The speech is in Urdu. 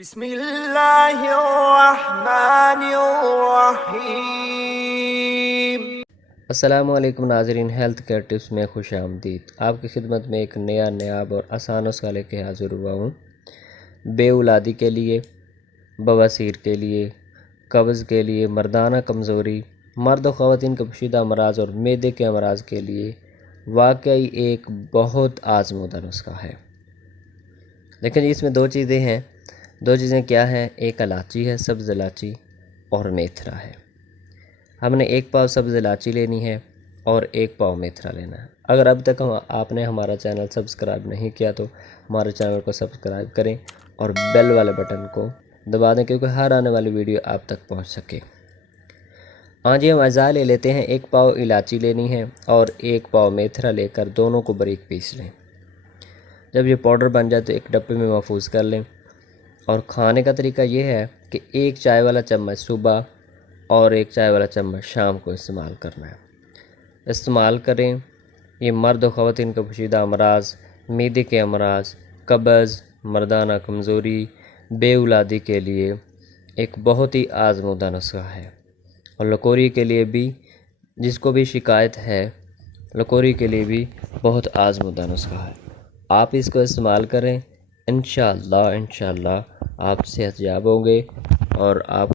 بسم اللہ الرحمن الرحیم۔ السلام علیکم ناظرین، ہیلتھ کیئر ٹپس میں خوش آمدید۔ آپ کی خدمت میں ایک نیا نیاب اور آسان نسخہ لے کے حاضر ہوا ہوں۔ بے اولادی کے لیے، بواسیر کے لیے، قبض کے لیے، مردانہ کمزوری، مرد و خواتین کے پوشیدہ امراض اور معدے کے امراض کے لیے واقعی ایک بہت آزمودہ نسخہ ہے۔ لیکن اس میں دو چیزیں ہیں۔ دو چیزیں کیا ہیں؟ ایک الائچی ہے، سبز الائچی، اور میتھرا ہے۔ ہم نے ایک پاؤ سبز الائچی لینی ہے اور ایک پاؤ میتھرا لینا ہے۔ اگر اب تک آپ نے ہمارا چینل سبسکرائب نہیں کیا تو ہمارے چینل کو سبسکرائب کریں اور بیل والے بٹن کو دبا دیں کیونکہ ہر آنے والی ویڈیو آپ تک پہنچ سکے۔ جی ہم اجزاء لے لیتے ہیں۔ ایک پاؤ الائچی لینی ہے اور ایک پاؤ میتھرا لے کر دونوں کو باریک پیس لیں۔ جب یہ پاؤڈر بن جائے تو ایک ڈبے میں محفوظ کر لیں۔ اور کھانے کا طریقہ یہ ہے کہ ایک چائے والا چمچ صبح اور ایک چائے والا چمچ شام کو استعمال کرنا ہے۔ استعمال کریں۔ یہ مرد و خواتین کے پوشیدہ امراض، معدے کے امراض، قبض، مردانہ کمزوری، بے اولادی کے لیے ایک بہت ہی آزمودہ نسخہ ہے۔ اور لکوری کے لیے بھی، جس کو بھی شکایت ہے، لکوری کے لیے بھی بہت آزمودہ نسخہ ہے۔ آپ اس کو استعمال کریں، انشاءاللہ آپ صحت یاب ہوں گے اور آپ